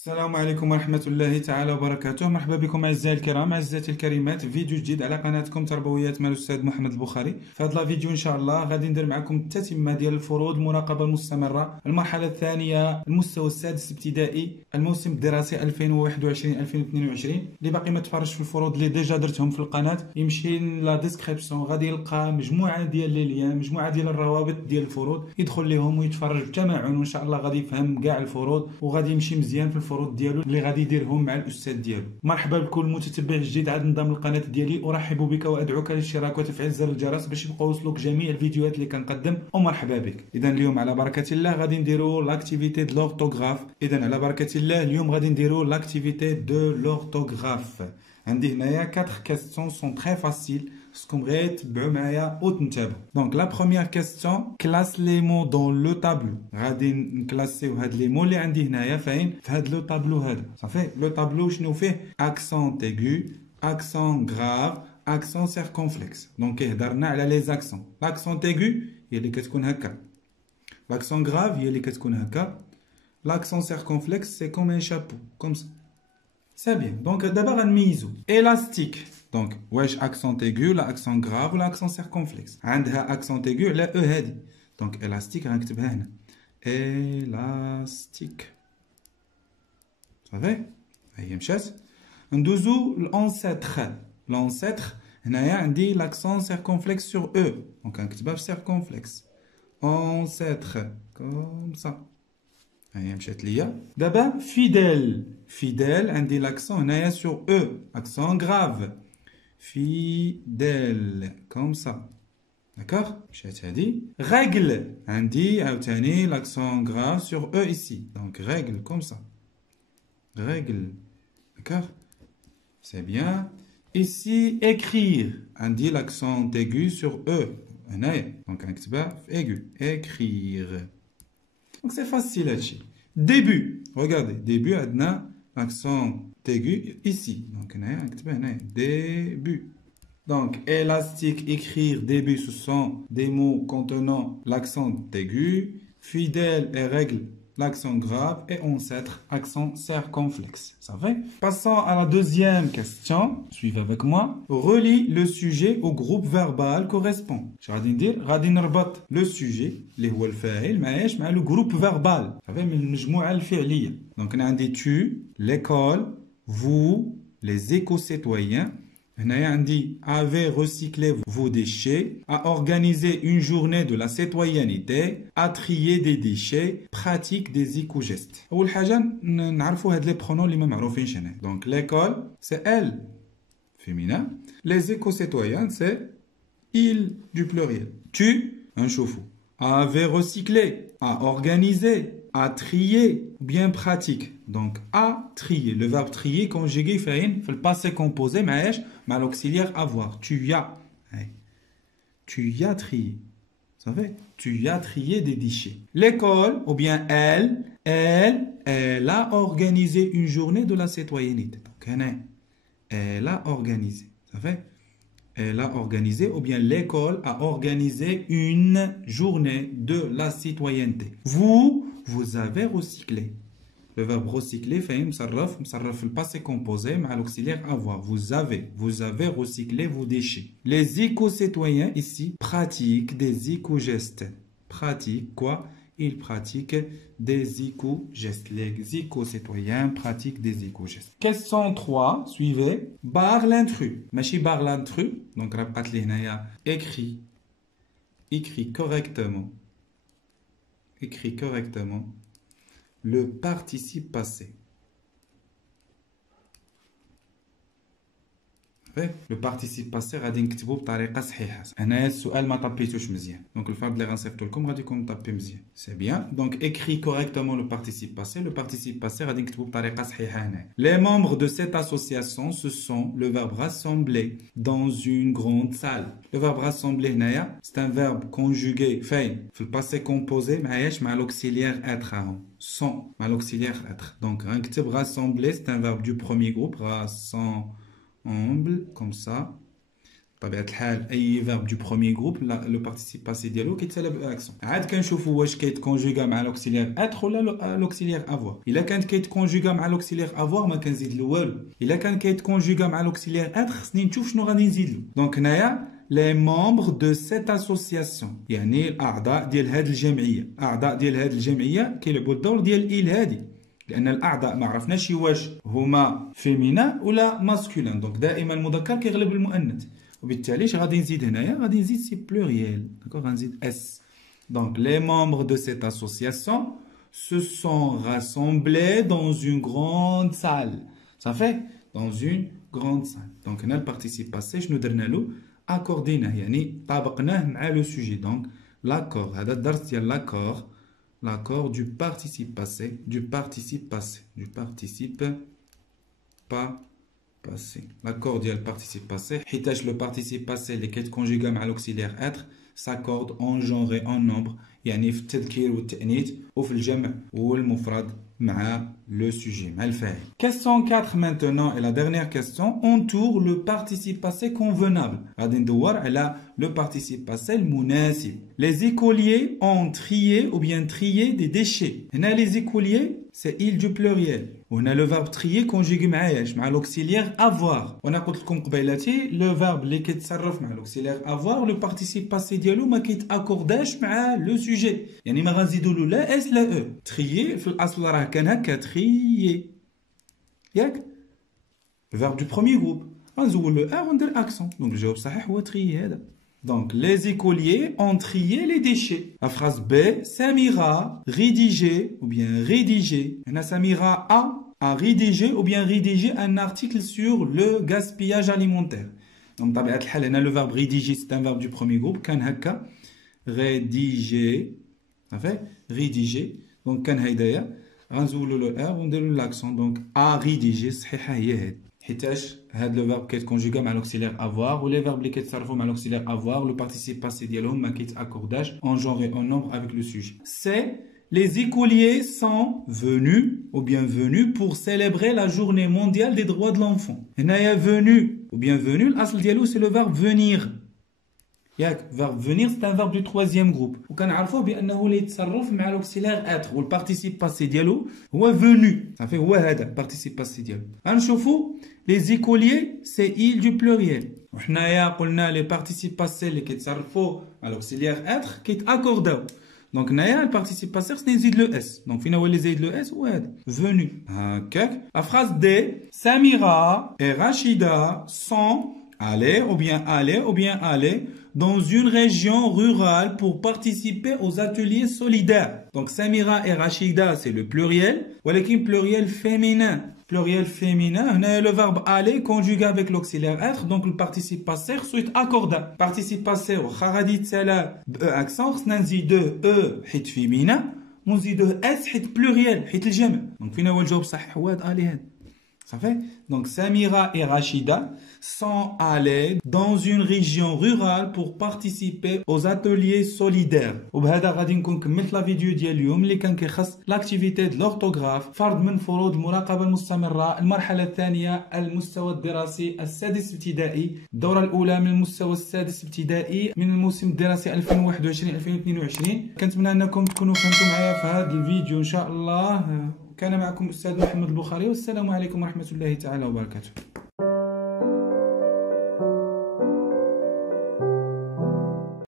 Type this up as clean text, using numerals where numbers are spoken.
السلام عليكم ورحمة الله تعالى وبركاته. مرحبا بكم أعزائي الكرام أعزائي الكريمات، فيديو جديد على قناتكم تربويات مع الأستاذ محمد البخاري. في هذا الفيديو إن شاء الله غادي ندير معكم التتمة ديال الفروض، المراقبة المستمرة، المرحلة الثانية، المستوى السادس ابتدائي، الموسم الدراسي 2021-2022. اللي باقي ما تفرجش في الفروض اللي ديجا درتهم في القناة يمشي لا ديسكريبسيون، غادي يلقى مجموعة ديال لي ليان، مجموعة ديال الروابط ديال الفروض، يدخل ليهم ويتفرج بتمعن، وإن شاء الله غادي يفهم كاع الفروض وغادي يمشي مزيان في الفروض ديالو اللي غادي يديرهم مع الاستاذ ديالو. مرحبا بكل متتبع جديد عاد انضم للقناه ديالي، ارحب بك وادعوك للاشتراك وتفعيل زر الجرس باش يبقاو يوصلوك جميع الفيديوهات اللي كنقدم. ومرحبا بك. اذا اليوم على بركه الله غادي نديروا لاكتيفيتي دو لورتوغراف. اذا على بركه الله اليوم غادي نديروا لاكتيفيتي دو لورتوغراف. عندي هنايا 4 كيسيون سون تري فاسيل، خصكم غير تبعوا معايا وتنتبهوا. دونك لا بروميير كيسيون، كلاس لي مو دون لو طابلو. غادي نكلاسيو هاد لي مو اللي عندي هنايا فاين في هاد لو طابلو هذا. صافي لو طابلو شنو فيه؟ اكسون ايغو، اكسون غراف، اكسون سيركونفلكس. دونك كيهضرنا على لي زاكسون. لاكسون ايغو هي اللي كتكون هكا، لاكسون غراف هي اللي كتكون هكا، لاكسون سيركونفلكس سي كوم ان شابو كوم سا. سي بيان. دونك دابا غنميزو الاستيك. دونك واش اكسون ايغو لا اكسون غراف ولا اكسون سيركونفلكس؟ عندها اكسون ايغو على او هادي. دونك الاستيك غنكتبها هنا الاستيك. صافي ها هي مشات. ندوزو لونسيتر. لونسيتر هنايا عندي لاكسون سيركونفلكس سور او، دونك غنكتبها في سيركونفلكس اونسيتر كوم سا. هي مشات ليا. دابا فيديل. فيديل عندي لاكسون هنايا سور او، اكسون غراف فيديل كوم سا. داكوغ مشات هادي. ريغل عندي عاوتاني لاكسون غراف سور او ايسي، دونك ريغل كوم سا. ريغل. داكوغ سي بيان. ايسي écrire عندي لاكسون ايغو سور او هنايا، دونك غنكتبها في ايغو écrire. Donc c'est facile هادشي. Début, regardez, début عندنا l'accent aigu ici. Donc هنايا نكتبها هنايا début. Donc élastique, écrire, début, ce sont des mots contenant l'accent aigu. Fidèle et règle, l'accent grave. Et ancêtre, accent circonflexe. Ça va? Passons à la deuxième question. Suivez avec moi. Relie le sujet au groupe verbal correspond. غادي ندير غادي نربط لو سوجي اللي هو الفاعل مع لو جروب فيربال. صافي من المجموعه الفعليه. دونك انا عندي tu, l'école, vous, les éco-citoyens. هنايا عندي avez recyclé vos déchets, a organisé une journée de la citoyenneté, a trié des déchets, pratique des éco-gestes. أول حاجة نعرفوا هاد لي برونون اللي ما معروفينش هنا. دونك l'école c'est elle féminin, les éco-citoyens c'est il du pluriel. Tu نشوفوا avez recyclé, a organisé, a trié, bien pratique. Donc a trié, le verbe trier conjugué فين في le passé composé مع l'auxiliaire avoir. Tu as. Tu y as trié. Ça fait? Tu y as trié des déchets. L'école, ou bien elle a organisé une journée de la citoyenneté. Donc elle a organisé. Ça fait? Elle a organisé, ou bien l'école a organisé une journée de la citoyenneté. Vous avez recyclé. Le verbe recycler fait مصرف le passé composé مع l'auxiliaire avoir. Vous avez recyclé vos déchets. Les éco-citoyens ici pratiquent des éco-gestes. Pratiquent quoi? Ils pratiquent des éco-gestes. Les éco-citoyens pratiquent des éco-gestes. Question 3, suivez. Barre l'intrus. ماشي barre l'intrus. Donc ربقات لي هنايا écrit correctement. Écrit correctement le participe passé. لو بارتيسيب باسي غادي نكتبو بطريقه صحيحه. هنايا السؤال ما طبيتوش مزيان، دونك الفرد اللي غنصيفطو لكم غادي يكون طابي مزيان. سي بيان. دونك écrit correctement le participe passé. Le participe passé غادي نكتبو بطريقه صحيحه هنايا. Les membres de cette association ce sont le verbe rassembler dans une grande salle. Le verbe rassembler هنايا c'est un verbe conjugué فين في le passé composé مع l'auxiliaire être اهو. sont مع l'auxiliaire être. Donc غنكتب rassembler c'est un verbe du premier groupe, rassemble comme ça. بطبيعة الحال أي verbe du premier groupe le participe passé ديالو كيتسالى بأكسون. عاد كنشوفوا واش كيتكونجوغا مع l'auxiliaire être ولا l'auxiliaire avoir. إلا كانت كيتكونجوغا مع l'auxiliaire avoir ما كنزيد له والو. إلا كان كيتكونجوغا مع l'auxiliaire être خصني نشوف شنو غادي نزيد له. دونك هنايا les membres de cette association يعني الأعضاء ديال هاد الجمعية. أعضاء ديال هاد الجمعية كيلعبوا الدور ديال إل هادي. لأن الأعضاء ما عرفناش واش هما فيمينا ولا ماسكولين. دونك دائما المذكر كيغلب المؤنث. وبالتالي اش غادي نزيد هنايا؟ غادي نزيد سي بلوريال. داكوغ غنزيد اس. دونك les membres de cette association se sont rassemblés dans une grande salle. Ça fait dans une grande salle. دونك هنا البارتيسيب باسي شنو درنا له؟ اكورديناه يعني طابقناه مع لو سوجي. دونك لاكور هذا الدرس ديال لاكور. L'accord du participe passé, du participe passé, du participe pas passé. L'accord du participe passé, حيتاش le participe passé اللي كيتكونجوغا مع l'auxiliaire être s'accorde en genre et en nombre يعني في التذكير والتأنيث وفي الجمع والمفرد مع le sujet, مع الفاعل. Question 4 maintenant et la dernière question entoure le participe passé convenable. غادي ندور على le participe passé المناسب. Les écoliers ont trié ou bien trié des déchets. هنا les écoliers c'est il du pluriel. وهنا le verbe trier conjugué مع l'auxiliaire avoir. وانا قلت لكم قبيلاتي le verbe اللي كيتصرف مع l'auxiliaire avoir le participe passé ديالو ما كيتاكورداش مع le sujet. يعني ما غنزيدوا له لا اس لا او. trier في الاصل راه كان هكا trier. ياك le verbe du premier groupe. غنزول له ا وندير accent. donc الجواب الصحيح هو trier هذا. Donc, les écoliers ont trié les déchets. La phrase B, Samira rédiger ou bien rédiger. Samira a rédigé ou bien rédigé un article sur le gaspillage alimentaire. Donc, le verbe rédiger, c'est un verbe du premier groupe. Kan haka, rédiger. Ça fait rédiger. Donc, kan haydaya. Ranzoulou le R, on déroule l'accent. Donc, a rédigé, c'est حيتاش هاد لو فيرب كيتكونجوغا مع l'auxiliaire avoir و لي فيرب اللي كيتصرفوا مع l'auxiliaire avoir لو بارتيسيب باسي ديالهم ما كيتاكورداش en genre et en nombre avec le sujet. C'est les écoliers sont venus ou bien venus pour célébrer la journée mondiale des droits de l'enfant. هنايا venus ou bien venus الاصل ديالو c'est le verbe venir. ياك verbe venir c'est un verbe du troisième groupe وكنعرفوه بانه اللي يتصرف مع l'auxiliaire être والبارتيسيب باسي ديالو هو venu. صافي هو هذا البارتيسيب باسي ديالو. غنشوفوا les écoliers c'est il du pluriel. وحنايا قلنا les participes passés اللي كيتصرفوا مع l'auxiliaire être كيتاكورداو. دونك هنايا البارتيسيب باسي خصني نزيد لو اس. دونك فينا هو اللي زايد لو اس هو هذا venu. هكاك la phrase D Samira et Rachida sont allés ou bien aller dans une région rurale pour participer aux ateliers solidaires. Donc Samira et Rachida c'est le pluriel, ولكن pluriel féminin. Pluriel féminin, on a le verbe aller conjugué avec l'auxiliaire être, donc le participe passé suite accordé. Participe passé au kharadit sala be accent, نزيد e حيت féminin, ونزيد s حيت pluriel حيت الجمع. Donc فينا هو الجواب صحيح هو هذا aller هذا. Ça fait donc Samira et Rachida sont allés dans une région rurale pour participer aux ateliers solidaires. وبهذا غادي نكون كملت لا فيديو ديال اليوم اللي كان كيخص لاكتيفيتي د لورتوغراف، فرض من فروض المراقبه المستمره، المرحله الثانيه المستوى الدراسي السادس ابتدائي، الدوره الاولى من المستوى السادس ابتدائي من الموسم الدراسي 2021 2022. كنتمنى انكم تكونوا فهمتوا معايا في هذا الفيديو ان شاء الله. كان معكم أستاذ محمد البخاري والسلام عليكم ورحمة الله تعالى وبركاته.